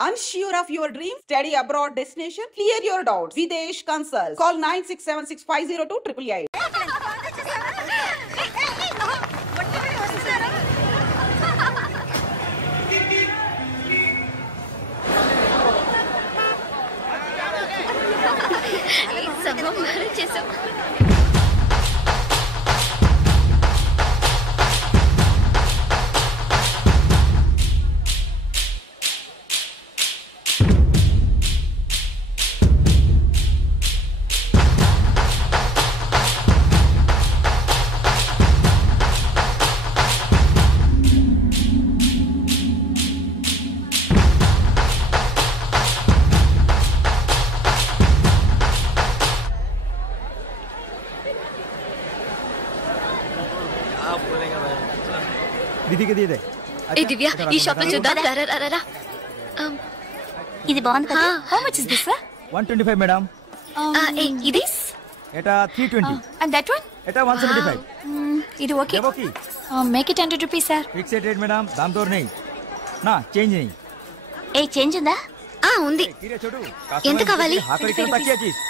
Unsure of your dream? Study abroad destination? Clear your doubts. Videsh Consult. Call 9676502888. దివ్య ఈ shop లో చూద్దాం. ఇది బాగుంది కదా. How much is this sir? 125 madam. ఇది ఎటా 320 అండ్ దట్ వన్ ఎటా 175. ఇది okay. Okay make it 100 rupees sir. Fixed rate madam, दाम दौर नहीं ना चेंज नहीं. ఏ చేంజ్ ఉందా? ఉంది. తీరే చూడు. ఎంత కావాలి? హాకర్ ఇక్కడ తక్కువ చీజ్.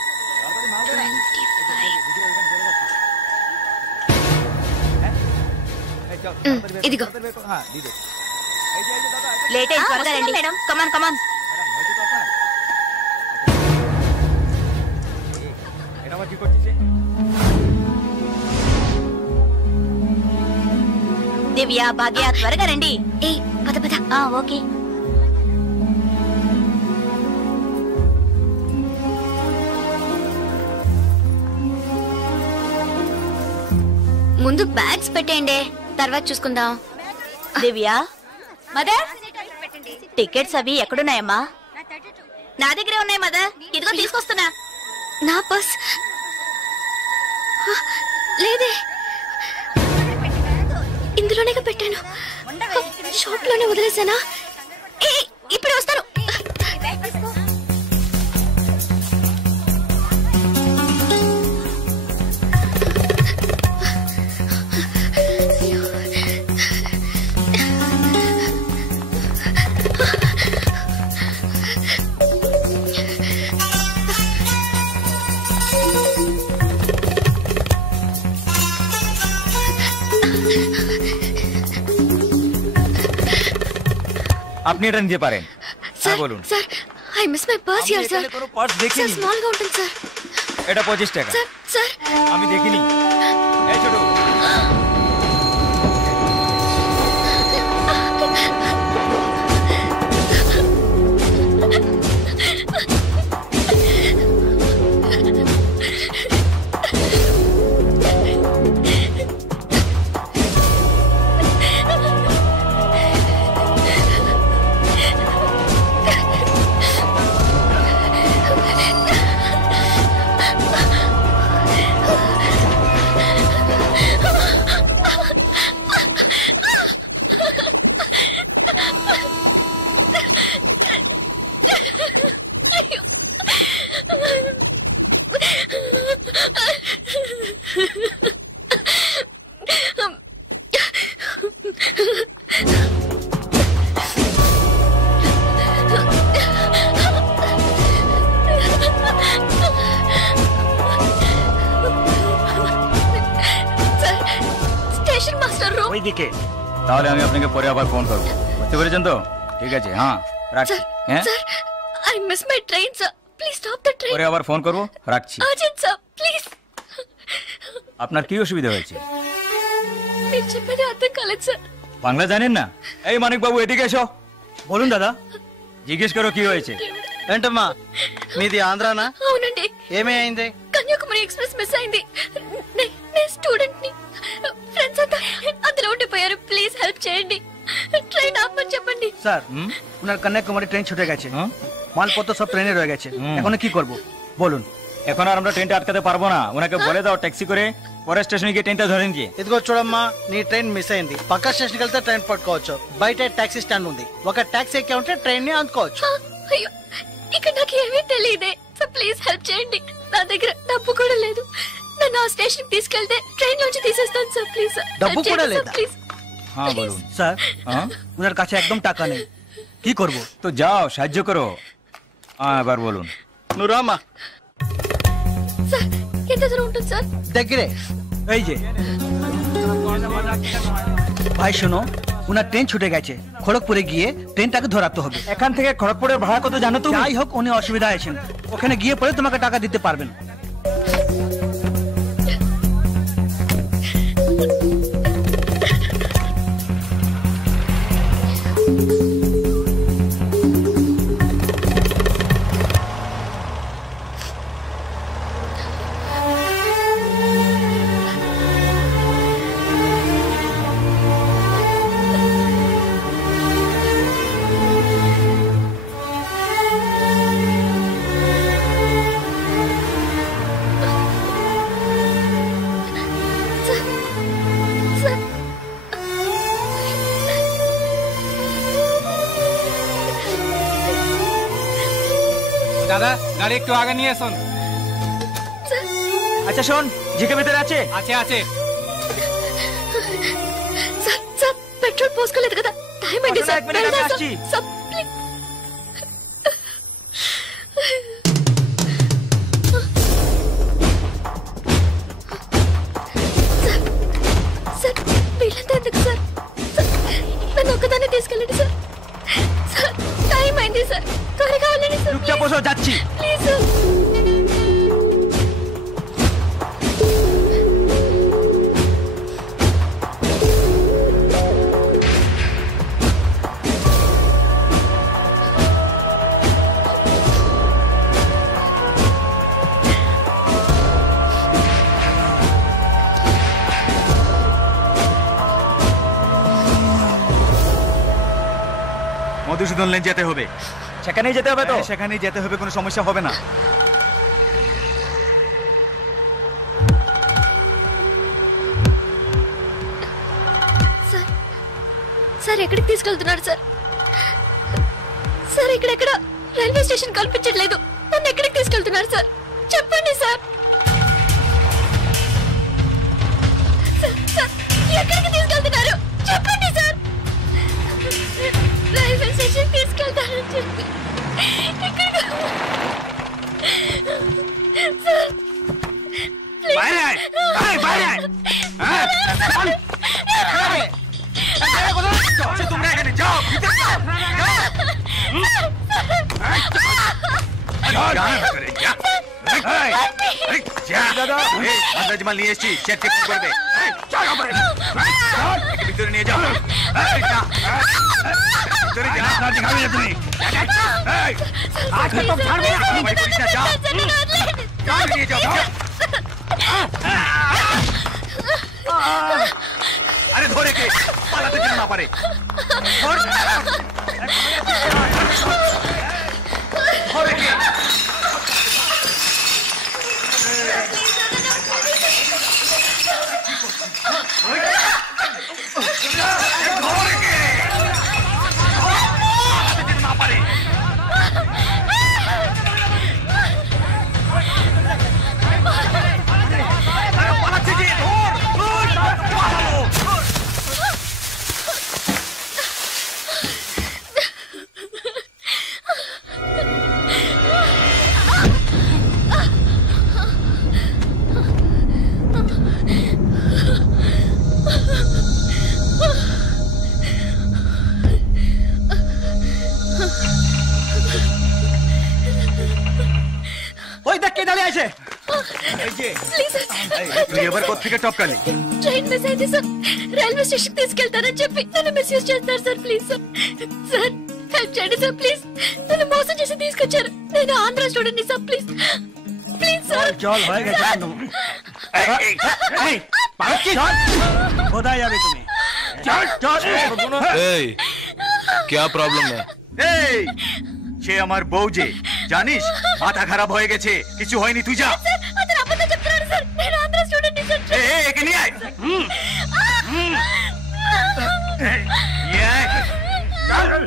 ఇదిగో. हां दीदे. లేట్ అయ్యి త్వరగా రండి మేడం. కమాన్ కమాన్. ఎడా వచ్చి కొట్టిసే. దివ్య భాగ్య త్వరగా రండి. పద పద. ఓకే. ముందు బ్యాగ్స్ పెట్టేయండి, తర్వాత చూసుకుందాం. దివ్య మదర్ టికెట్స్ అవి ఎక్కడున్నాయమ్మా? నా దగ్గరే ఉన్నాయి మదర్. ఇదిగో తీసుకొస్తున్నా. నా పర్స్ లేదే, ఇందులోనే పెట్టాను. షాప్ లోనే వదిలేసానా? ఇప్పుడే వస్తాను. आप नहीं रन दे पा रहे हैं. Sir, sir, I miss my purse here, sir. Purse देखी Sir, नहीं. small గా ఉంటుంది, sir. एटा 25 টাকা. Sir, sir. আমি দেখিনি. এই ছোট. তাহলে আমি আপনাকে পরে আবার ফোন করব. বুঝতে পেরেছেন তো? ঠিক আছে. হ্যাঁ রাখছি. হ্যাঁ Sir, I miss my train, sir. Please stop the train. পরে আবার ফোন করব. রাখছি. Urgent, sir. Please. আপনার কি অসুবিধা হয়েছে? మీరు చెప్పేది అర్థం కాలేదు, sir. বাংলা জানেন না? এই মানিক বাবু এদিকে এসো. বলুন দাদা. জিজ্ঞেস করো কি হয়েছে. ఏంటమ్మా మీది ఆంధ్రానా? అవునండి. ఏమైంది? కన్యాకుమారి ఎక్స్ప్రెస్ మిస్ అయింది. నేను స్టూడెంట్ ని. ఫ్రెండ్స్ అంతా అందులో ఉండిపోయారు. ప్లీజ్ హెల్ప్ చేయండి. ট্রেন আপনি చెప్పండి স্যার ওনার কন্যাকুমারী ট্রেন ছুটে গেছে মালপত্র সব ট্রেনে রয়ে গেছে এখন কি করব বলুন এখন আর আমরা ট্রেনটা আটকাতে পারবো না ওনাকে বলে দাও ট্যাক্সি করে পরে స్టేషన్ కి ట్రైన్ ధరని দিয়ে ఇదిగో చూడమ్మా నీ ట్రైన్ మిస్ అయింది పక్క స్టేషన్ కి వెళ్తే ట్రైన్ పట్టుకోవచ్చు బయట టాక్సీ స్టాండ్ ఉంది ఒక టాక్సీ ఎక్కి ఉంటే ట్రైన్ ని అందుకోవచ్చు అయ్యో ఇక్కడ నాకు ఏమీ తెలియదే సో ప్లీజ్ హెల్ప్ చేయండి నా దగ్గర డబ్బు కూడా లేదు నన్ను ఆ స్టేషన్ కి తీసుకెళ్తే ట్రైన్ నుంచి తీసేస్తాను సార్ ప్లీజ్ డబ్బు కూడా లేదా ప్లీజ్ हां बोलूं স্যার ওনার কাছে একদম টাকা নেই কি করব? তো যাও সাহায্য করো। এবার বলুন। నువ్వు రామ్మా। సార్ ఎంత దూరం ఉంటుంది సార్? దగ్గరే। এই যে ভাই শোনো, উনার ট্রেন ছুটে গেছে, খড়গপুরে গিয়ে ট্রেনটাকে ধরাতে হবে। এখান থেকে খড়গপুরের ভাড়া কত জানো তুমি? যাই হোক, উনি অসুবিধা আছেন, ওখানে গিয়ে পরে তোমাকে টাকা দিতে পারবেন। দাদা গাড়ি একটু আগে নিয়ে আসুন। আচ্ছা শোন, জিকে ভেতরে আছে? আছে আছে। సార్ సార్ పెట్రోల్ పోసుకోలేదు కదా, టైం అయింది సార్। এক মিনিট, আমি আসছি। Sir please. సార్ వీళ్ళంతా ఎందుకు సార్? నన్ను ఒక్కదాన్ని తీసుకెళ్ళండి సార్। సార్ టైం అయింది సార్, త్వరగా వెళ్ళండి సార్। চুপচাপ বসো, যাচ্ছি। Please sir. মধুসূদন লেন যেতে হবে। সেখানেই যেতে হবে তো? সেখানেই যেতে হবে, কোনো সমস্যা হবে না। సార్ సార్ ఎక్కడికి తీసుకెళ్తున్నారు సార్? సార్ ఇక్కడెక్కడ రైల్వే స్టేషన్ కనిపించట్లేదు, నన్ను ఎక్కడికి తీసుకెళ్తున్నారు సార్? చెప్పండి సార్। సార్, సార్, ఎక్కడికి తీసుకెళ్తున్నారు చెప్పండి సార్। రైల్వే స్టేషన్ తీసుకెళ్తానని చెప్పి ఎక్కడికి? సార్ বাইরে আয়, আয় বাইরে আয়। তোমরা এখানে যাও, ভিতরে যাও, মাল নিয়ে এসছি, চেক চেক করবে। ভিতরে নিয়ে যাও, ভিতরে যাও। তুমি নিয়ে যাও। আরে ধরে কে পালাতে যেন না পারে। ধরে কে? না পারে। পালাচ্ছে যে, পালালো। ওই দেখ কে দাঁড়িয়ে আছে। এই যে ప్లీజ్ তুই এবার কোত্থেকে টপকালি? ట్రైన్ మిస్ అయింది సార్, రైల్వే స్టేషన్ తీసుకెళ్తానని చెప్పి నన్ను మిస్యూజ్ చేస్తున్నారు sir. Please sir, sir help చేయండి సార్ ప్లీజ్। నన్ను మోసం చేసి తీసుకొచ్చారు, నేను ఆంధ్ర స్టూడెంట్ ని సార్। Please please sir. চল হয়ে গেছে, কোথায় যাবে তুমি? এই क्या प्रॉब्लम है? এই সে আমার বউ যে, জানিস মাথা খারাপ হয়ে গেছে, কিছু হয়নি, তুই যা। సార్ అతను అబద్ధం చెప్తున్నాడు సార్, నేను ఆంధ్ర స్టూడెంట్ ని సార్। একে নিয়ে আয়। নিয়ে আয়। চল।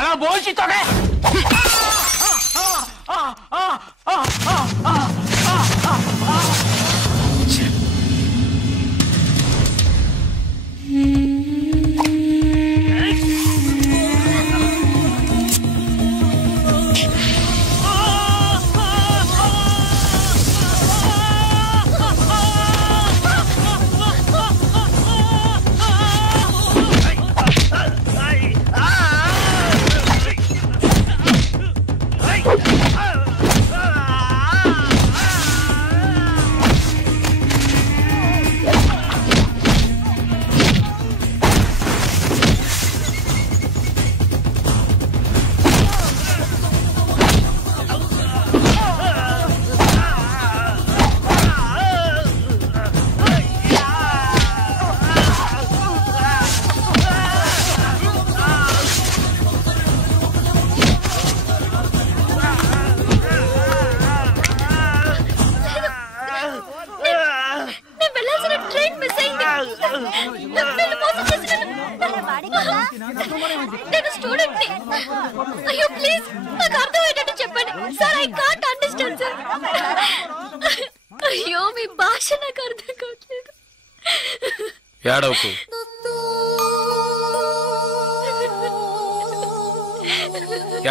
साला बोल तो गए।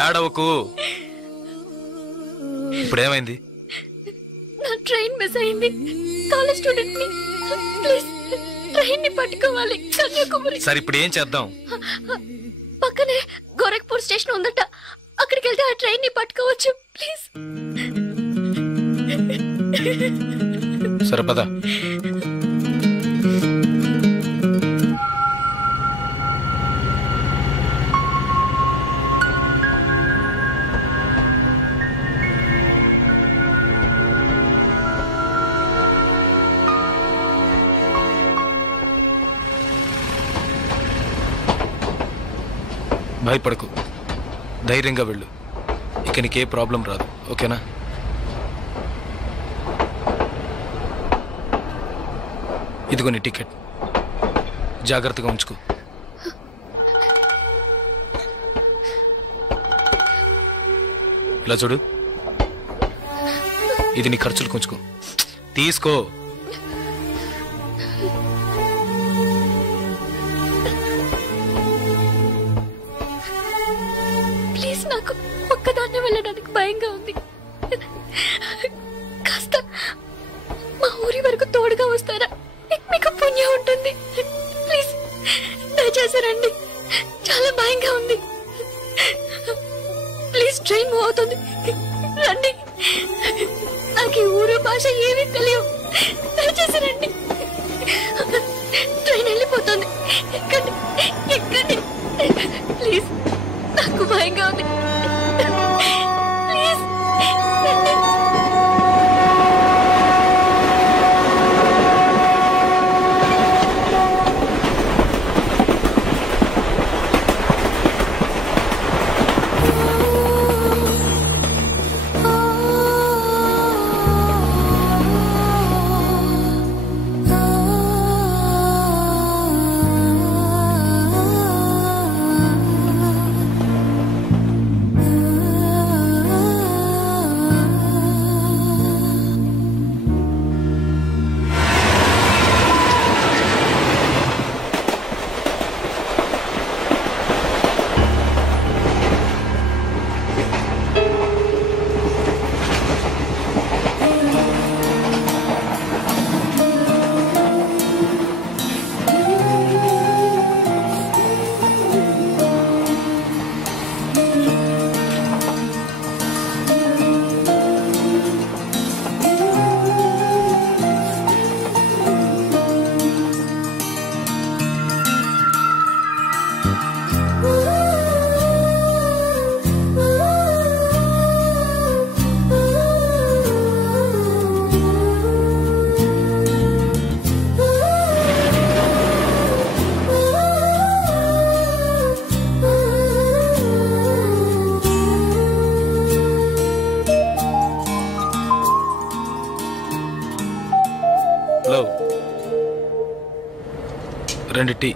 ఏడవకు. ఇప్పుడేమైంది? నా ట్రైన్ మిస్ అయింది. కాలేజ్ స్టూడెంట్ ని. ప్లీజ్ ట్రైన్ ని పట్టుకోవాలి కన్యాకుమారి. సరే ఇప్పుడు ఏం చేద్దాం? పక్కనే గోరఖ్పూర్ స్టేషన్ ఉందట, అక్కడికి వెళ్తే ఆ ట్రైన్ ని పట్టుకోవచ్చు. ప్లీజ్. సరే పద. భయపడకు, ధైర్యంగా వెళ్ళు. ఇక నీకే ప్రాబ్లం రాదు, ఓకేనా? ఇదిగో నీ టికెట్, జాగ్రత్తగా ఉంచుకో. ఇలా చూడు, ఇది నీ ఖర్చులు కొంచుకో. తీసుకో. నాకు ఒక్కదాన్నే వెళ్ళడానికి భయంగా ఉంది. కాస్త మా ఊరి వరకు తోడుగా వస్తారా? మీకు పుణ్యం ఉంటుంది. ప్లీజ్ దయచేసి రండి, చాలా భయంగా ఉంది. ప్లీజ్ ట్రైన్ మూవ్ అవుతుంది, రండి. నాకు ఈ ఊరు భాష ఏమీ తెలియవు, దయచేసి రండి. ట్రైన్ వెళ్ళిపోతుంది, ఎక్కండి ఎక్కండి. ప్లీజ్ నాకు భయంగా ఉంది. ప్లీజ్ రెండు టీ.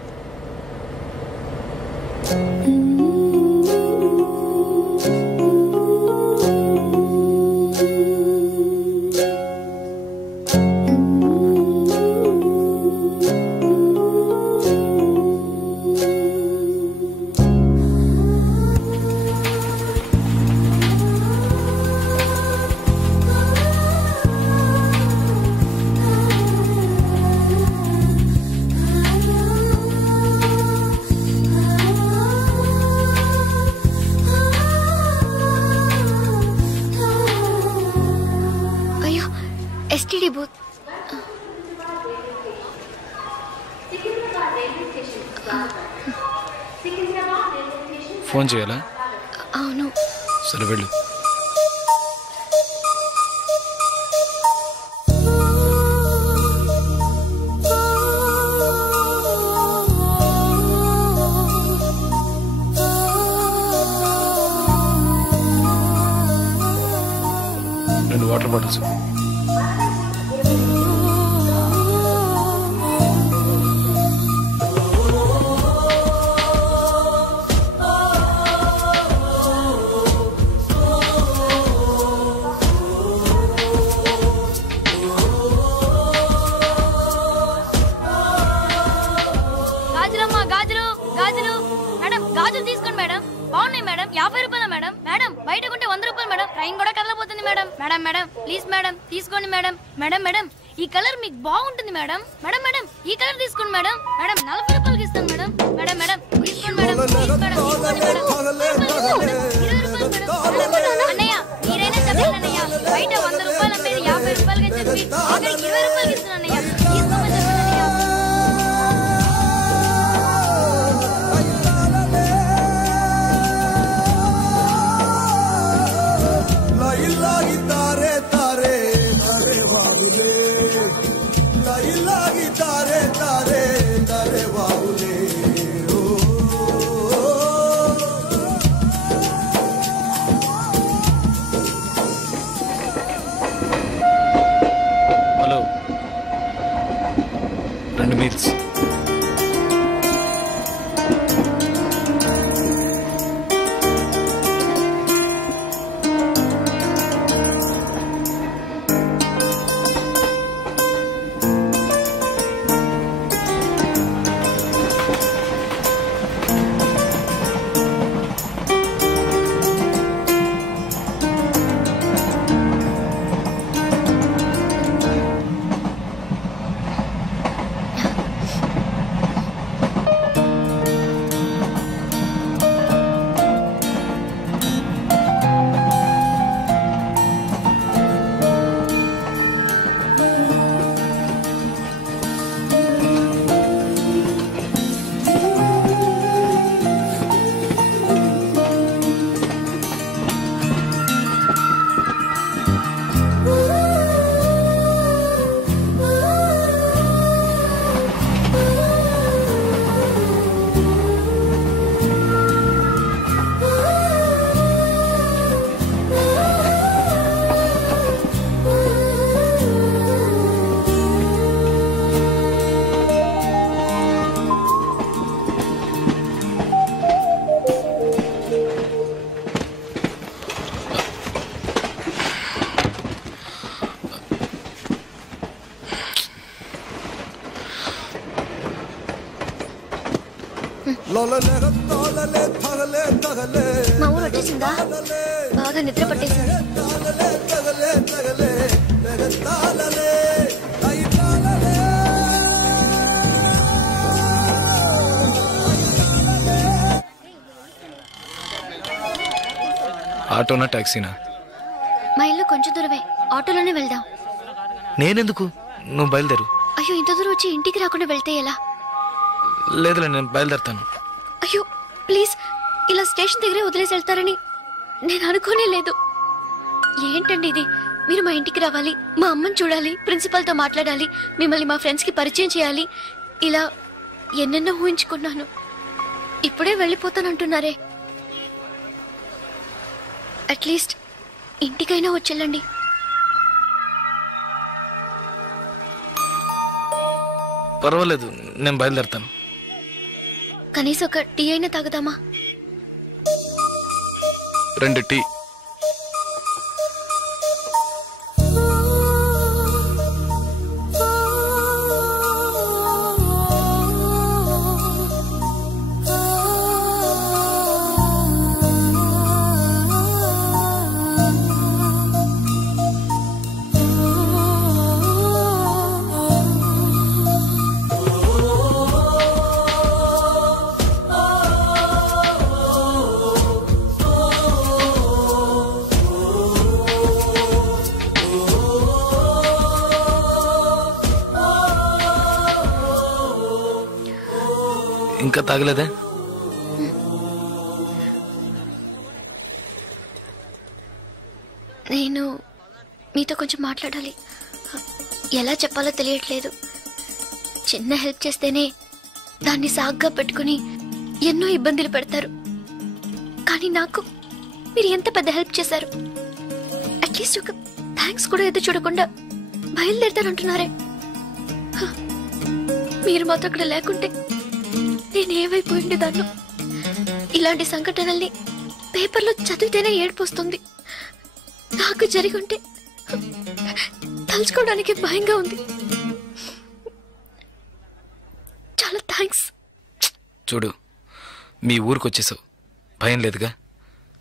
STD booth. ఫోన్ చేయాలా? అవును. సరే వెళ్ళు. రెండు వాటర్ బాటిల్స్. గాజులు తీసుకోండి మేడం. బాగున్నాయి మేడం. 50 రూపాయలు మేడం. మేడం బయట కొంటే 100 రూపాయలు మేడం. ట్రైన్ కూడా కదలబోతుంది madam. Madam madam please madam తీసుకోండి మేడం. మేడం మేడం ఈ కలర్ మీకు బాగుంటుంది మేడం. మేడం మేడం ఈ కలర్ తీసుకోండి మేడం. మేడం 40 రూపాయలకి ఇస్తాను మేడం. మేడం మేడం తీసుకోండి మేడం. ప్లీజ్ మేడం తీసుకోండి మేడం. 20 రూపాయలు మేడం. అన్నయ్య మీరైనా చదవండి అన్నయ్య. బయట 100 రూపాయలు అమ్మేది 50 రూపాయలకి చెప్పి 20 రూపాయలకి ఇస్తాను అన్నయ్య. తీసుకోమని చెప్పండి అన్నయ్య. Hello, 2 meals. మా ఊరు వచ్చేసిందా? బాగా నిద్ర పట్టేసింది. ఆటోనా టాక్సీనా? మా ఇల్లు కొంచెం దూరమే. ఆటోలోనే వెళ్దాం. నేనెందుకు? నువ్వు బయలుదేరు. అయ్యో ఇంత దూరం వచ్చి ఇంటికి రాకుండా వెళ్తే ఎలా? లేదులే, నేను బయలుదేరుతాను. అయ్యో ప్లీజ్, ఇలా స్టేషన్ దగ్గరే వదిలేసి వెళ్తారని నేను అనుకోనే లేదు. ఏంటండి ఇది? మీరు మా ఇంటికి రావాలి, మా అమ్మని చూడాలి, ప్రిన్సిపల్తో మాట్లాడాలి, మిమ్మల్ని మా ఫ్రెండ్స్కి పరిచయం చేయాలి, ఇలా ఎన్నెన్నో ఊహించుకున్నాను. ఇప్పుడే వెళ్ళిపోతానంటున్నారే. అట్లీస్ట్ ఇంటికైనా వచ్చేళ్ళండి. పర్వాలేదు, నేను బయలుదేరుతాను. కనీసం ఒక టీ అయినా తాగుదామా? 2 టీ. ఇంకా తాగలేదే? నేను మీతో కొంచెం మాట్లాడాలి. ఎలా చెప్పాలో తెలియట్లేదు. చిన్న హెల్ప్ చేస్తేనే దాన్ని సాగ్గా పెట్టుకుని ఎన్నో ఇబ్బందులు పెడతారు. కానీ నాకు మీరు ఎంత పెద్ద హెల్ప్ చేశారు. అట్లీస్ట్ ఒక థ్యాంక్స్ కూడా ఎదురు చూడకుండా బయలుదేరతారంటున్నారే. మీరు మాత్రం అక్కడ లేకుంటే నేను ఏమైపోయింది దాన్ని. ఇలాంటి సంఘటనల్ని పేపర్లో చదివితేనే ఏడుపు వస్తుంది. నాకు జరిగి ఉంటే తలుచుకోవడానికి భయంగా ఉంది. చాలా థ్యాంక్స్. చూడు, మీ ఊరికి వచ్చేసావు, భయం లేదుగా.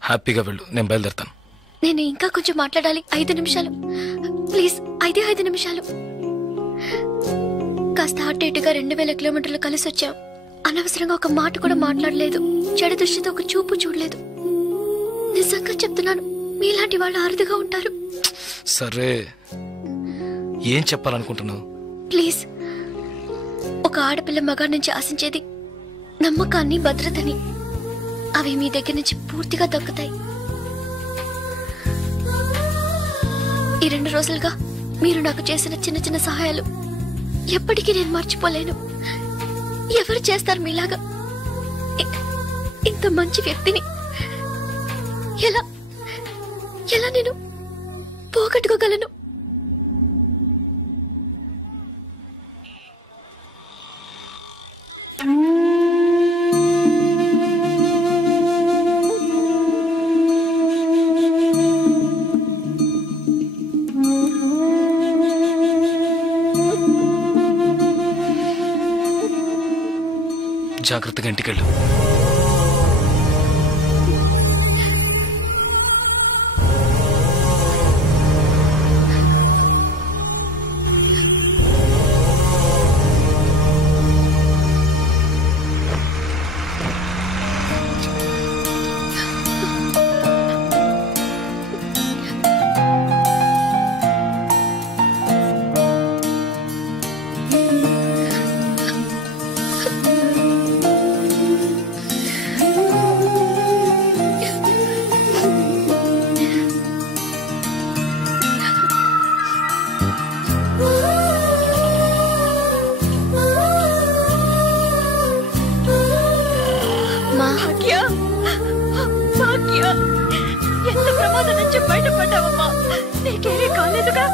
హ్యాపీగా వెళ్ళు, నేను బయలుదేరుతాను. నేను ఇంకా కొంచెం మాట్లాడాలి. 5 నిమిషాలు ప్లీజ్. 5 నిమిషాలు. కాస్త అటు ఇటుగా 2000 కిలోమీటర్లు కలిసి వచ్చాం. అనవసరంగా ఒక మాట కూడా మాట్లాడలేదు. చెడు దృష్టితో ఒక చూపు చూడలేదు. నిజంగా చెప్తున్నాను, మీలాంటి వాళ్ళు అరుదుగా ఉంటారు. సరే, ఏం చెప్పాలనుకుంటున్నావు? ప్లీజ్, ఒక ఆడపిల్ల మగాడి నుంచి ఆశించేది నమ్మకాన్ని, భద్రతని. అవి మీ దగ్గర నుంచి పూర్తిగా దక్కుతాయి. ఈ 2 రోజులుగా మీరు నాకు చేసిన చిన్న చిన్న సహాయాలు ఎప్పటికీ నేను మర్చిపోలేను. ఎవరు చేస్తారు మీలాగా? ఇంత మంచి వ్యక్తిని ఎలా ఎలా నేను పోగొట్టుకోగలను? జాగ్రత్తగా ఇంటికెళ్ళు. ఎంత ప్రమాదం నుంచి బయటపడ్డావమ్మా? నీకేమీ కాలేదుగా?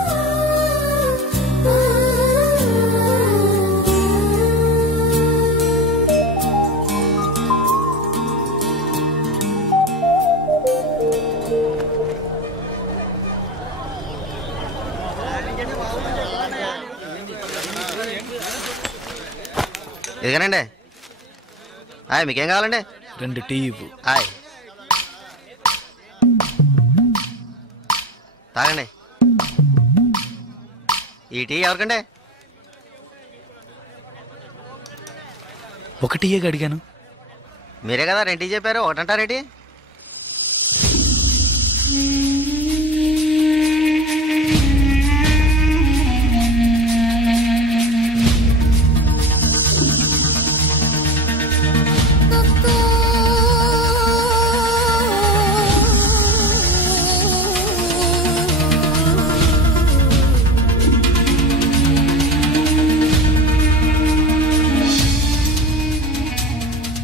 ఇదిగానండి. మీకేం కావాలండి? 2 టీ ఇవ్వు. తాగండి. ఈ టీ ఎవరికండి? 1 టీయే అడిగాను. మీరే కదా 2 టీ చెప్పారు, 1 అంటారేంటి?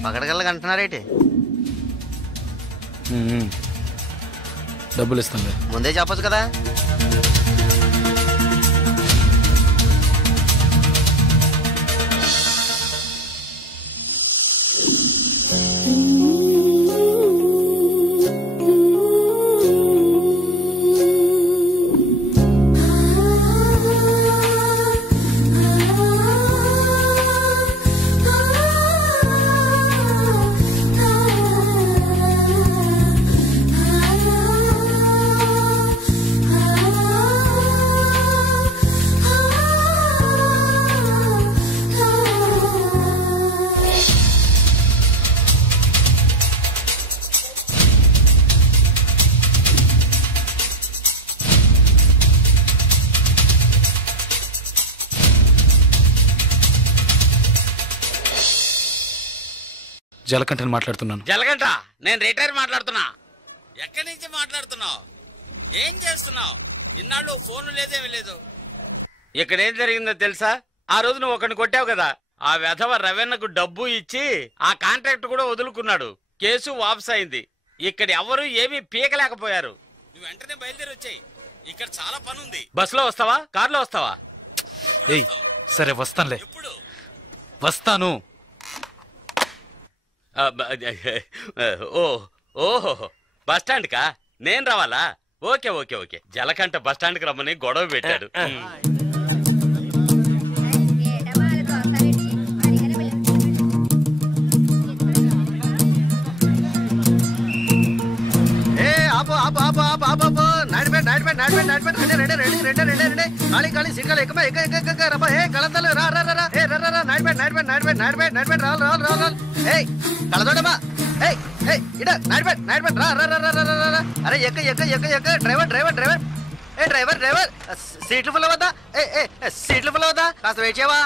పకడగల్లగా అంటున్నారేంటి? డబ్బులు ఇస్తాను. ముందే చెప్పచ్చు కదా. ఆ జలకంఠని మాట్లాడుతున్నాను. జలకంఠ, నేను రిటైర్ మాట్లాడుతున్నా. ఎక్కడి నుంచి మాట్లాడుతున్నావు? ఏం చేస్తున్నావు? ఇన్నాళ్ళు ఫోన్ లేదేమీ లేదు. ఇక్కడ ఏం జరిగిందో తెలుసా? ఆ రోజు నువ్వు ఒకరిని కొట్టావు కదా, ఆ వెధవ రవెన్నకు డబ్బు ఇచ్చి ఆ కాంట్రాక్ట్ కూడా వదులుకున్నాడు. కేసు వాపస్ అయింది. ఇక్కడ ఎవరు ఏమీ పీకలేకపోయారు. నువ్వు వెంటనే బయలుదేరి వచ్చాయి. ఇక్కడ చాలా పని ఉంది. బస్సులో వస్తావా, కారులో వస్తావా? ఏయ్ సరే వస్తానులే. ఎప్పుడు వస్తాను. ఓహో బస్ స్టాండ్ కా నేను రావాలా? Okay okay okay. Jalakantha bus stand కి రమ్మని గొడవ పెట్టాడు. అరే ఎక్క ఎక్క ఎక్క ఎక్క డ్రైవర్ డ్రైవర్ డ్రైవర్ ఏ డ్రైవర్ డ్రైవర్ సీట్లు ఫుల్ అవుతా? సీట్లు ఫుల్ అవుతా? కాస్త వెయిట్ చేయవా?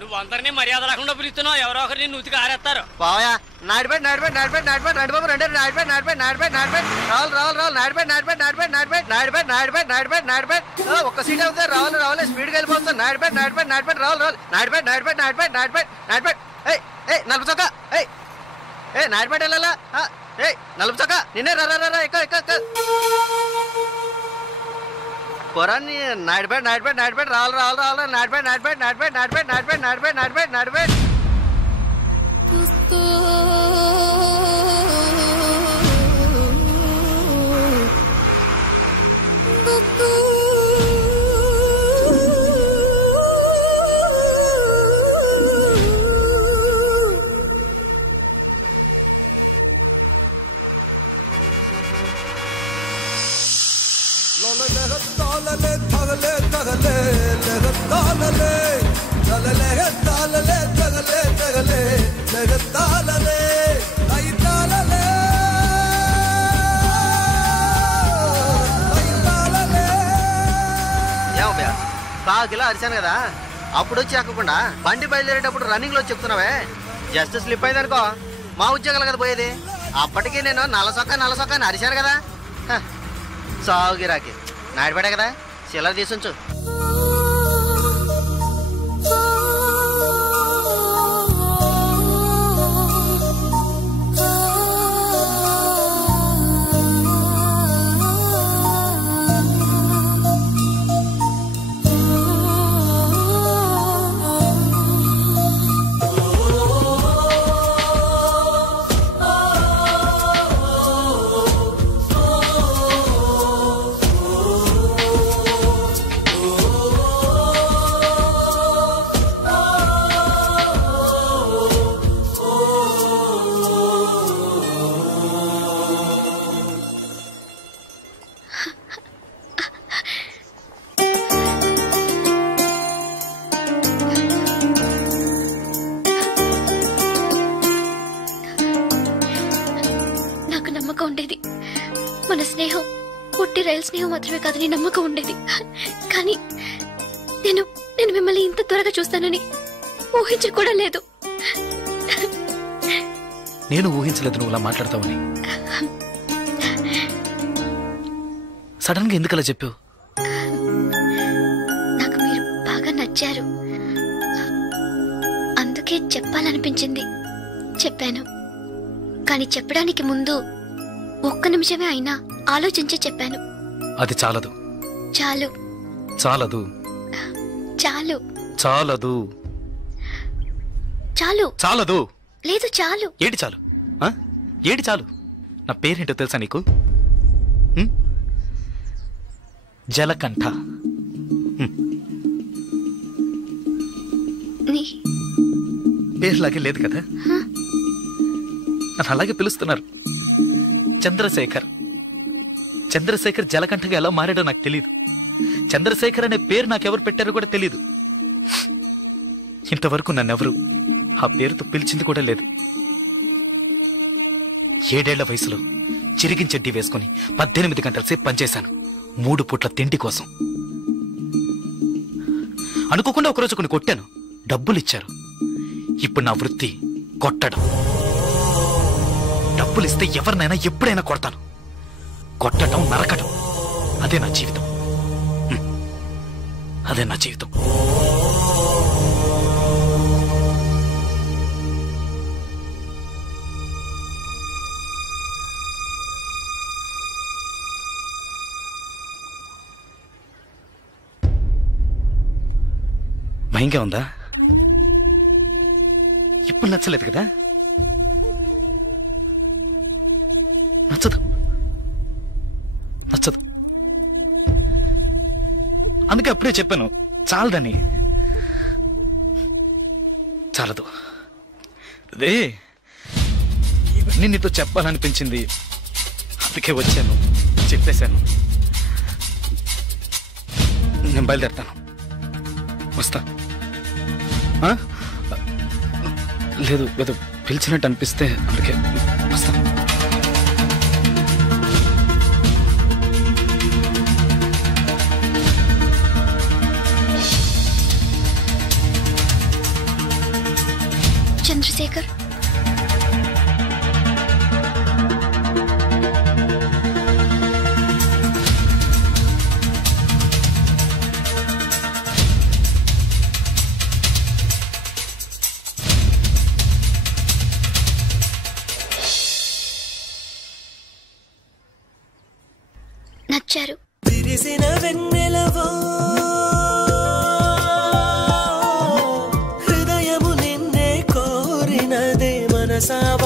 నువ్వు అందరినీ మర్యాద రాకుండా పిలుస్తున్నావు. ఎవరో ఒకరిని నూతికి ఆరేస్తారు. బావయా నాడిపేట్ నాడిపేట్ నాడిపేట్ నాడిపేట్ నాడిబాబు రెండు నాడిపేట్ నాడిపేట్ నాడిపేట్ నాడిపేట్ రావాలి రావాలి రావాలి నాడిపేట్ నాడిపేట్ నాడిపేట్ నాడిపేట్ నాడిపేట్ నాడిపేట్ నాడిపేట్ నాడిపేట్ ఒక్క సీట్ అవుతుంది. రావాలి రావాలి స్పీడ్గా వెళ్ళిపోతుంది. నాడిపేట్ నాడిపేట్ నాడిపేట్ రావాలి రావాలి నాడిపేట్ నాడిపేట్ నాడిపేట్ నాడిపేట్ నాడిపేట్ నలుపు చొక్క నాడిపేట్ వెళ్ళాలా? నలుపు చొక్క నిన్నే రా ఎక్క ఎక్క పొరాన్ని నాడిపేట్ నాడిపేట్ నాడిపేట్ రావాలి రావాలి రావాలి నాడిపేట్ నాడిపేట్ నాడిపేట్ నాడిపేట్ నాడిపేట్ నాడిపేట్ నాడిపేట్ నాడిపేట్ బాగా అరిచాను కదా, అప్పుడు వచ్చి ఎక్కకుండా బండి బయలుదేరేటప్పుడు రన్నింగ్ లో చెప్తున్నావే. జస్ట్ స్లిప్ అయిందనుకో మా ఉద్యోగాలు కదా పోయేది. అప్పటికి నేను నల్లసొక్క అని అరిచాను కదా. సాగు గిరాకి నాడిపడే కదా, చిల్లర తీసుంచు. ఉండేది. మన స్నేహం పుట్టి రైలు స్నేహం మాత్రమే కాదని నమ్మకం ఉండేది. కానీ నేను మిమ్మల్ని ఇంత త్వరగా చూస్తానని ఊహించి కూడా లేదు. నేను ఊహించలేదు నువ్వు ఇలా మాట్లాడతావని. సడన్ గా ఎందుకలా చెప్పావు? నాకు మీరు బాగా నచ్చారు, అందుకే చెప్పాలనిపించింది. చెప్పాను. కానీ చెప్పడానికి ముందు ఒక్క నిమిషమే అయినా ఆలోచించి చెప్పాను. అది చాలదు. చాలు. చాలదు. చాలు. చాలదు. చాలు. చాలదు. లేదు చాలు. ఏంటి చాలు? ఏంటి చాలు? నా పేరేంటో తెలుసా నీకు? జలకంఠ. పేరులాగే లేదు కదా, నన్ను అలాగే పిలుస్తున్నారు. చంద్రశేఖర్. చంద్రశేఖర్ జలకంఠగా ఎలా మారాడో నాకు తెలీదు. చంద్రశేఖర్ అనే పేరు నాకెవరు పెట్టారో కూడా తెలీదు. ఇంతవరకు నన్నెవరు ఆ పేరుతో పిలిచింది కూడా లేదు. 7 ఏళ్ల వయసులో చిరిగించెడ్డి వేసుకుని 18 గంటల సేపు పనిచేశాను 3 పూట్ల తిండి కోసం. అనుకోకుండా ఒకరోజు కొన్ని కొట్టాను, డబ్బులు ఇచ్చారు. ఇప్పుడు నా వృత్తి కొట్టడం. డబ్బులు ఇస్తే ఎవరినైనా ఎప్పుడైనా కొడతాను. కొట్టడం, నరకటం అదే నా జీవితం. అదే నా జీవితం. భయంగా ఉందా? ఇప్పుడు నచ్చలేదు కదా? నచ్చదు నచ్చదు. అందుకే అప్పుడే చెప్పాను చాలదని. చాలదు. అదే ఇవన్నీ నీతో చెప్పాలనిపించింది, అందుకే వచ్చాను, చెప్పేశాను. నేను బయలుదేరుతాను. వస్తా. లేదు ఏదో పిలిచినట్టు అనిపిస్తే అందుకే వస్తా. చంద్రశేఖర్, నచ్చారు. విరిసిన వెన్నెలవో హృదయము నిన్నే కోరినదే మనసావ